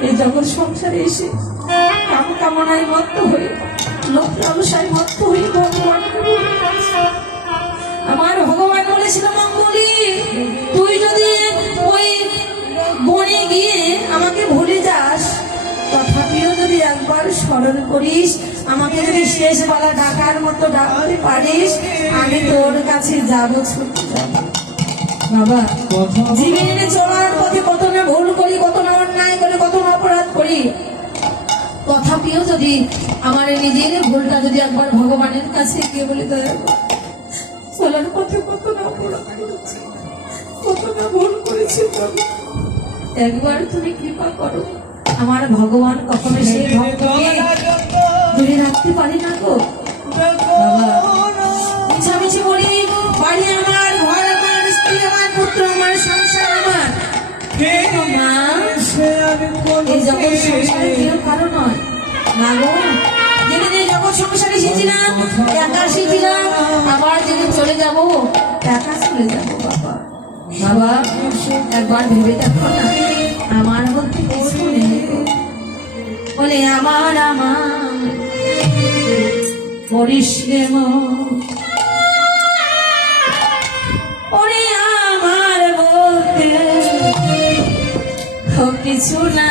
এই জগৎ সংসারে এসে কাম কামনায় মত্ত হয়ে লোক লালসায় মত্ত হয়ে ভগবান আমার ভগবান বলেছিল মঙ্গলি তুই যদি ওই বনে গিয়ে আমাকে ভুলে যাস তথাপিও যদি একবার স্মরণ করিস আমাকে যদি শেষ বেলা ডাকার মতো ডাকতে পারিস আমি তোর কাছে যাব বাবা জীবনে চলার পথে কত না ভুল করি কত না অন্যায় করে কত না অপরাধ করি তথাপিও যদি আমার নিজের ভুলটা যদি একবার ভগবানের কাছে গিয়ে বলি দয়া। চলার পথে কত না কত না ভুল করেছি একবার তুমি কৃপা করো আমার ভগবান কখনো সেই ভক্তকে দূরে রাখতে পারি না গো। মিছামিছি বলি বাড়ি আমার ঘর আমার স্ত্রী আমার পুত্র আমার সংসার আমার। মা এই জগৎ সংসারে কেউ কারও নয়। যেদিন জগৎ একা এসেছিলাম আবার যেদিন চলে যাব, একা চলে যাব বাবা। একবার ভেবে দেখো না, আমার বলতে কিছু নেই। আমার আমার করিস ওরে, আমার বলতে কিছু না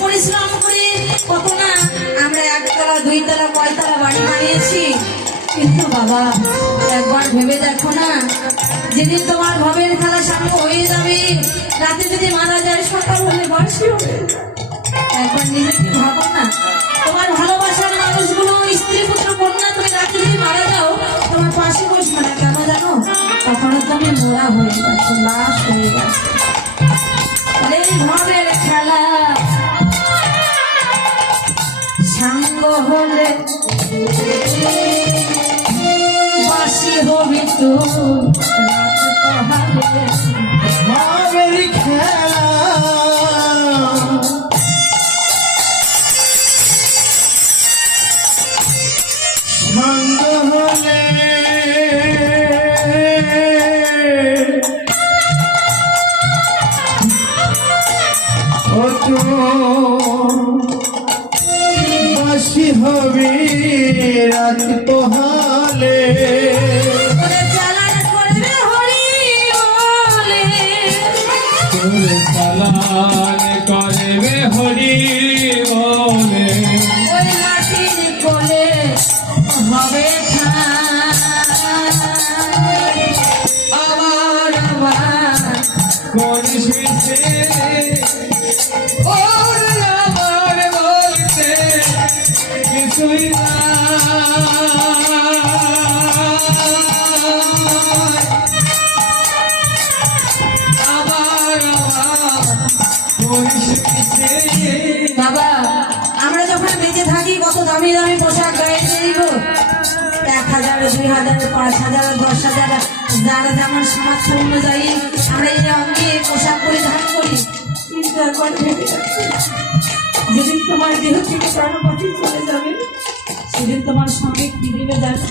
পরিশ্রম করে কত না আমরা একতলা দুইতলা কয়তলা বাড়ি বানিয়েছি কিন্তু বাবা একবার ভেবে দেখো না যেদিন তোমার ভবের খেলা সামনে হয়ে যাবে রাতে যদি মারা যায় সকাল হলে বাসি হবে একবার নিজেকে ভাবো না। হলে বাসি হবে তো রাত পোহালে ভাবের খেলা। সঙ্গ ও রাত পোহালে। চালান করবে হরি বলে বলে হবে। আমার করিস বলতে বাবা, আমরা যখন বেঁচে থাকি, কত দামি দামি পোশাক গায়ে দিয়ে এক হাজার, দুই হাজার, পাঁচ হাজার, দশ হাজার, যারা যেমন সামর্থ্য অনুযায়ী আমরা এই অঙ্গে পোশাক পরিধান করি। কিন্তু একবার ভেবে যেদিন তোমার দেহ থেকে প্রাণপতি চলে যাবে। সেদিন তোমার কি দিবে জানো